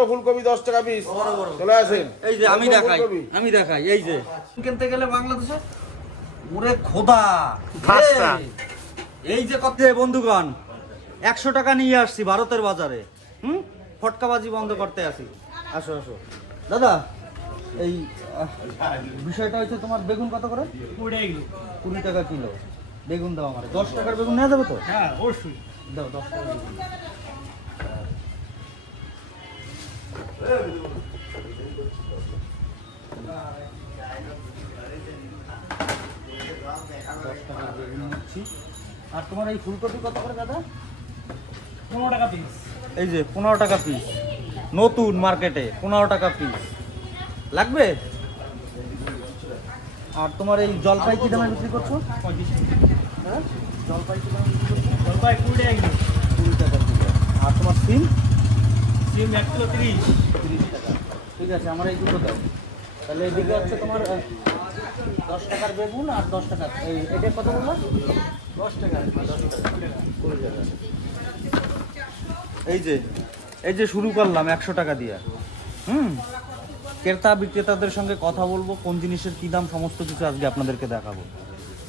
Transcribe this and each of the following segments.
বড় ফুলকপি 10 টাকা পিস। চলে আসেন। এই যে আমি দেখাই এই যে কিনতে গেলে বাংলাদেশে ওরে খোদা এই যে কত বন্ধুগণ 100 টাকা নিয়ে আসছি ভারতের বাজারে। ফটকাবাজি বন্ধ করতে আসি। আসো আসো দাদা, এই বিষয়টা হচ্ছে তোমার বেগুন কত করে? 20 টাকা কিলো বেগুন দাও আমার। 10 টাকার বেগুন নেওয়া যাবে তো? হ্যাঁ অবশ্যই দাও 10 টাকা বেগুন। আর তোমার এই ফুলকপি কত করে দাদা? 15 টাকা পিস। এই যে 15 টাকা পিস, নতুন মার্কেটে 15 টাকা পিস লাগবে। আর তোমার এই জলপাই কি দামে বিক্রি করছো? 35 টাকা। হ্যাঁ জলপাই কি দামে বিক্রি করছো? জলপাই 20 টাকা কিলো। 20 টাকা কিলো। আর তোমার সিম? সিম 1 কিলো 30 টাকা। ঠিক আছে, আমার এই দুটো দাও। তাহলে এদিকে হচ্ছে তোমার 10 টাকার বেগুন আর 10 টাকা। এটা কত বললাম? 10 টাকা। 10 টাকা 20 টাকা। এই যে শুরু করলাম 100 টাকা দিয়ে। ক্রেতা বিক্রেতাদের সঙ্গে কথা বলবো, কোন জিনিসের কি দাম সমস্ত কিছু আজকে আপনাদেরকে দেখাবো।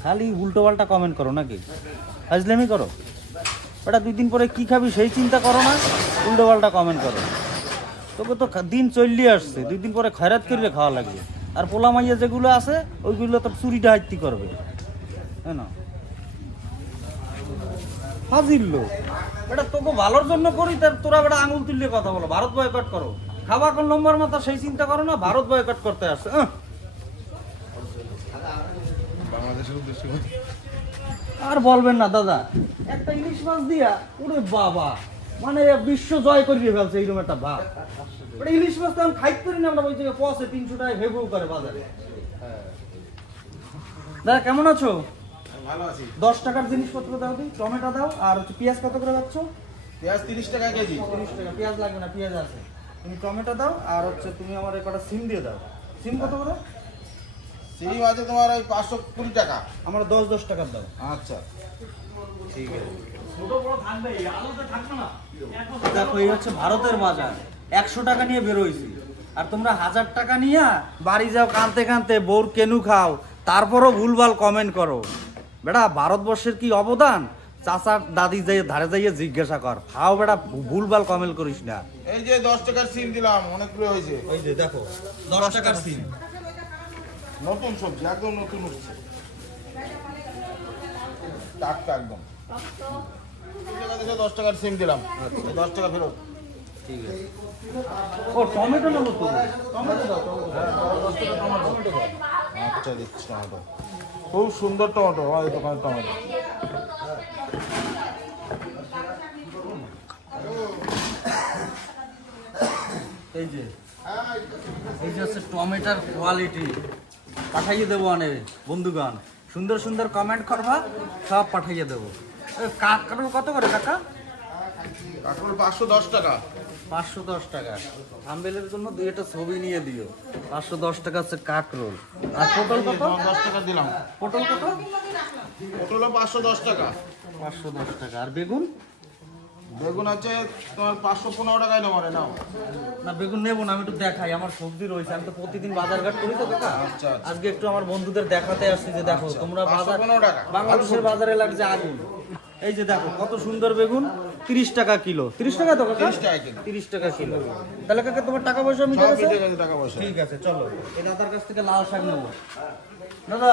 খালি উল্টো পাল্টা কমেন্ট করো নাকি? ফাজলামি করো ওটা, 2 দিন পরে কি খাবি সেই চিন্তা করো না, উল্টো পাল্টা কমেন্ট করো। তোকে তো দিন চললে আসছে, 2 দিন পরে খয়রাত করে খাওয়া লাগবে। আর পোলা মাইয়া যেগুলো আছে ওইগুলো তো চুরিটা হাইতি করবে, তাই না? হাজির লোক এটা তোকে ভালোর জন্য করি, তার তোরা বেটা আঙুল তুললে কথা বলো, ভারত বয়কট করো। খাবা কোন নম্বর মাথা সেই চিন্তা করো না, ভারত বয়কট করতে আসছে। আর বলবেন না দাদা, একটা ইলিশ মাছ দিয়া ওরে বাবা, মানে বিশ্ব জয় করিয়ে ফেলছে এইরকম একটা ভাব। ওটা ইলিশ মাছ তো আমি খাইতে পারি না, আমরা ওই জায়গায় পচে 300 টাকায় ভেবেও করে বাজারে। দাদা কেমন আছো? ভালো আছি। 10 টাকার জিনিসপত্র দাও দিন, টমেটো দাও। আর হচ্ছে পেঁয়াজ কত করে যাচ্ছ? পেঁয়াজ 30 টাকা কেজি। 30 টাকা। পেঁয়াজ লাগবে না, পেঁয়াজ আছে। তুমি টমেটো দাও। আর হচ্ছে তুমি আমার একটা সিম দিয়ে দাও। সিম কত করে? সিম আছে তোমার ওই 520 টাকা। আমার 10 টাকার দাও। আচ্ছা ঠিক আছে। ছোট বড় থাকবে, আলুতে থাকবে না। দেখো এই হচ্ছে ভারতের বাজার। 100 টাকা নিয়ে বের হইছি, আর তোমরা 1000 টাকা নিয়ে বাড়ি যাও কানতে কানতে, বোর কেনু খাও, তারপরও ভুলভাল কমেন্ট করো। বেটা ভারতবর্ষের কি অবদান চাচা দাদি যাই ধারে যাইয়ে জিজ্ঞাসা কর। খাও বেটা, ভুলভাল কমেন্ট করিস না। এই যে 10 টাকার সিম দিলাম, অনেকগুলো হয়েছে। এই যে দেখো 10 টাকার সিম, নতুন সবজি, একদম নতুন উঠছে, টাটকা একদম। 10 টাকার সিম দিলাম, 10 টাকা ফেরত। ঠিক আছে। ও টমেটো নেবো তো, টমেটো দাও। টমেটো দাও। আচ্ছা দিচ্ছি টমেটো, খুব সুন্দর টমেটো আমাদের দোকানের টমেটো। এই যে হচ্ছে টমেটোর কোয়ালিটি, পাঠাইয়ে দেবো অনেক বন্ধুগণ। সুন্দর সুন্দর কমেন্ট করবা, সব পাঠাইয়ে দেবো। কাঁকরোল কত করে কাকা? কাঁকরোল 510 টাকা। 510 টাকা। থাম্বনেলের জন্য 2টা ছবি নিয়ে দিও। 510 টাকা হচ্ছে কাঁকরোল। আর পটল কত? 10 টাকা দিলাম। পটল কত? পটল 510 টাকা। 510 টাকা। আর বেগুন? বেগুন আছে তোমার 515 টাকায় নেবো। নাও না বেগুন নেবো না, আমি একটু দেখাই, আমার সবজি রয়েছে। আমি তো প্রতিদিন বাজারঘাট করি তো কাকা। আচ্ছা। আজকে একটু আমার বন্ধুদের দেখাতে আসছি যে দেখো তোমরা বাজার, 515 টাকা। বাংলাদেশের বাজারে লাগছে আগুন। এই যে দেখো কত সুন্দর বেগুন, 30 টাকা কিলো। 30 টাকা তো কাকা? 30 টাকা কিলো। 30 টাকা কিলো। তাহলে কাকা তোমার টাকা পয়সা মিটে সব গেছে? মিটে গেছে টাকা পয়সা। ঠিক আছে চলো, এই দাদার কাছ থেকে লাল শাক নেবো। দাদা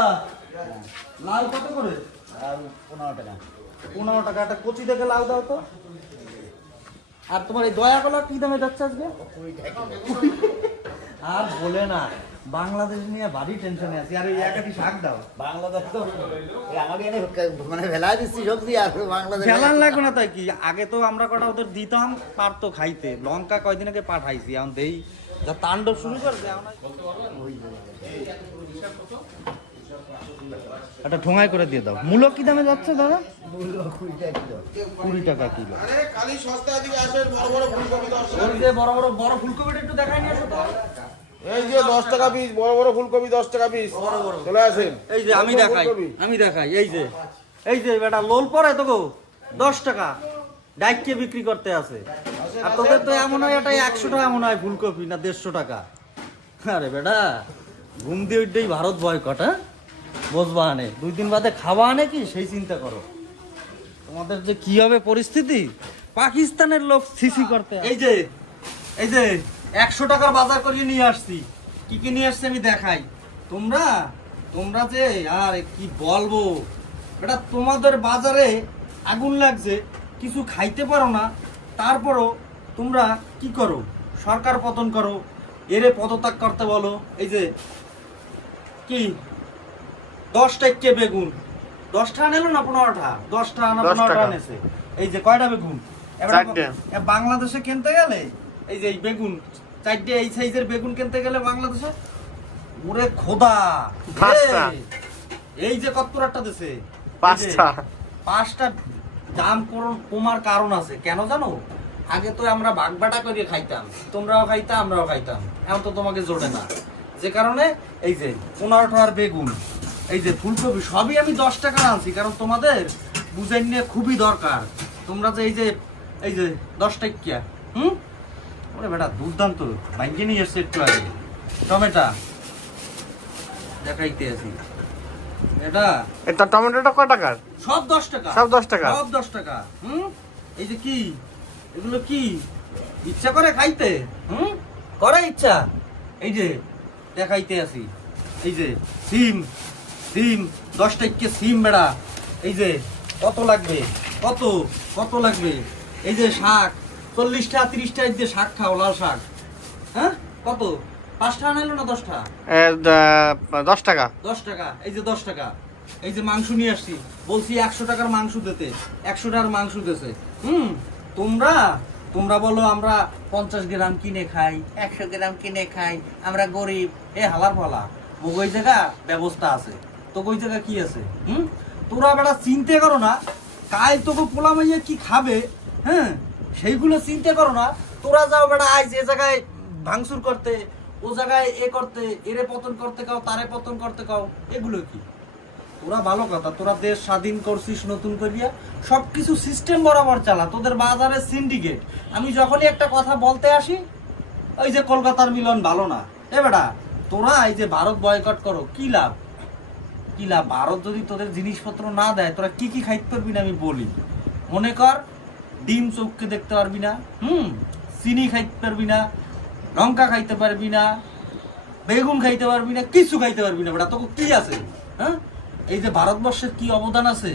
লাল কত করে? আর 15 টাকা। 15 টাকা। একটা কচি দেখে লাউ দাও তো। আর তোমার এই দয়া কলা কি দামে যাচ্ছে আজকে? আর বলে না, বাংলাদেশ নিয়ে ভারী টেনশনে আছি। আর এই একাটি শাক দাও। বাংলাদেশ তো আমাকে এনে মানে ভেলা দিচ্ছি সবজি, আর বাংলাদেশ ফেলান লাগবে না তাই কি? আগে তো আমরা কটা ওদের দিতাম, পারতো খাইতে। লঙ্কা কয়দিন আগে পাঠাইছি, এখন দেই যা তাণ্ডব শুরু করছে। একটা ঠোঙাই করে দিয়ে দাও। মূলো কি দামে যাচ্ছে দাদা? 20 টাকা কিলো। আরে খালি সস্তা দিকে আসে, বড় বড় ফুলকপি 10 টাকা। ওই যে বড় ফুলকপিটা একটু দেখাই নিয়ে আসো তো। এই যে 10 টাকা পিস, বড় বড় ফুলকপি 10 টাকা পিস। চলে আসেন। এই যে আমি দেখাই, এই যে বেটা লোল পরে তো গো 10 টাকা। ডাইকে বিক্রি করতে আছে। আর তোদের তো এমন হয় এটা 100 টাকা মনে হয় ফুলকপি না 150 টাকা। আরে বেটা ঘুম দিয়ে উঠলেই ভারত বয়কট, হ্যাঁ বসবা আনে 2 দিন বাদে খাওয়া আনে কি সেই চিন্তা করো। তোমাদের যে কি হবে পরিস্থিতি, পাকিস্তানের লোক সিসি করতে। এই যে 100 টাকার বাজার করিয়ে নিয়ে আসছি। কি কি নিয়ে আসছি আমি দেখাই। তোমরা যে আর কি বলবো বেটা, তোমাদের বাজারে আগুন লাগছে, কিছু খাইতে পারো না, তারপরও তোমরা কি করো, সরকার পতন করো, এরে পদত্যাগ করতে বলো। এই যে কি 10 টাকা বেগুন, 10 টাকা নিল না 15 টাকা, 10 টাকা না 15 টাকা নেছে। এই যে কয়টা বেগুন বাংলাদেশে কিনতে গেলে, এই যে এই বেগুন 4টে এই সাইজের বেগুন কিনতে গেলে বাংলাদেশে ওরে খোদা এই যে কতটা দিছে 5টা দাম কমার কারণ আছে। কেন জানো? আগে তো আমরা ভাগবাটা করে খাইতাম, তোমরাও খাইতা আমরাও খাইতাম, এখন তো তোমাকে জোড়ে না, যে কারণে এই যে 15 টাকার বেগুন, এই যে ফুলকপি সবই আমি 10 টাকা আনছি, কারণ তোমাদের বুঝাই নিয়ে খুবই দরকার। তোমরা যে এই যে 10 টাকা ওরে বেটা দুর্দান্ত ভাঙ্গে নিয়ে এসছে একটু আগে। টমেটো দেখাইতে আছি, এটা টমেটোটা কয় টাকার? সব 10 টাকা, সব 10 টাকা, সব 10 টাকা। এই যে কি এগুলো কি ইচ্ছা করে খাইতে, করে ইচ্ছা। এই যে দেখাইতে আছি, এই যে সিম 10 টাকা সিম বেড়া। এই যে কত লাগবে, কত লাগবে। এই যে শাক 40 টাকা 30 টাকা দিয়ে শাক খাও, লাল শাক, হ্যাঁ কত 5 টাকা নিল না 10 টাকা? 10 টাকা, 10 টাকা। এই যে 10 টাকা। এই যে মাংস নিয়ে আসছি, বলছি 100 টাকার মাংস দিতে, 100 টাকার মাংস দিয়েছে। তোমরা বলো আমরা 50 গ্রাম কিনে খাই, 100 গ্রাম কিনে খাই, আমরা গরিব। এ হালার ফালা, ওই জায়গা ব্যবস্থা আছে, তো ওই জায়গা কি আছে? তোরা বেটা চিন্তা করো না কাল তোকে পোলা মাইয়া কি খাবে, হ্যাঁ সেইগুলো চিন্তা করো না। তোরা যাও বেটা আজ এ জায়গায় ভাঙচুর করতে, ও জায়গায় এ করতে, এরে পতন করতে কাও, তারে পতন করতে কাও, এগুলো কি? তোরা ভালো কথা, তোরা দেশ স্বাধীন করছিস নতুন করিয়া, সবকিছু সিস্টেম বরাবর চালা। তোদের বাজারে সিন্ডিকেট। আমি যখনই একটা কথা বলতে আসি, ওই যে কলকাতার মিলন ভালো না। এ বেটা তোরা এই যে ভারত বয়কট করো, কি লাভ? ভারত যদি তোদের জিনিসপত্র না দেয়, তোরা কি কি খাইতে পারবি না আমি বলি। মনে কর ডিম চোখকে দেখতে পারবি না, চিনি খাইতে পারবি না, লঙ্কা খাইতে পারবি না, বেগুন খাইতে পারবি না, কিছু খাইতে পারবি না। বেটা তোকে কি আছে? হ্যাঁ এই যে ভারতবর্ষের কি অবদান আছে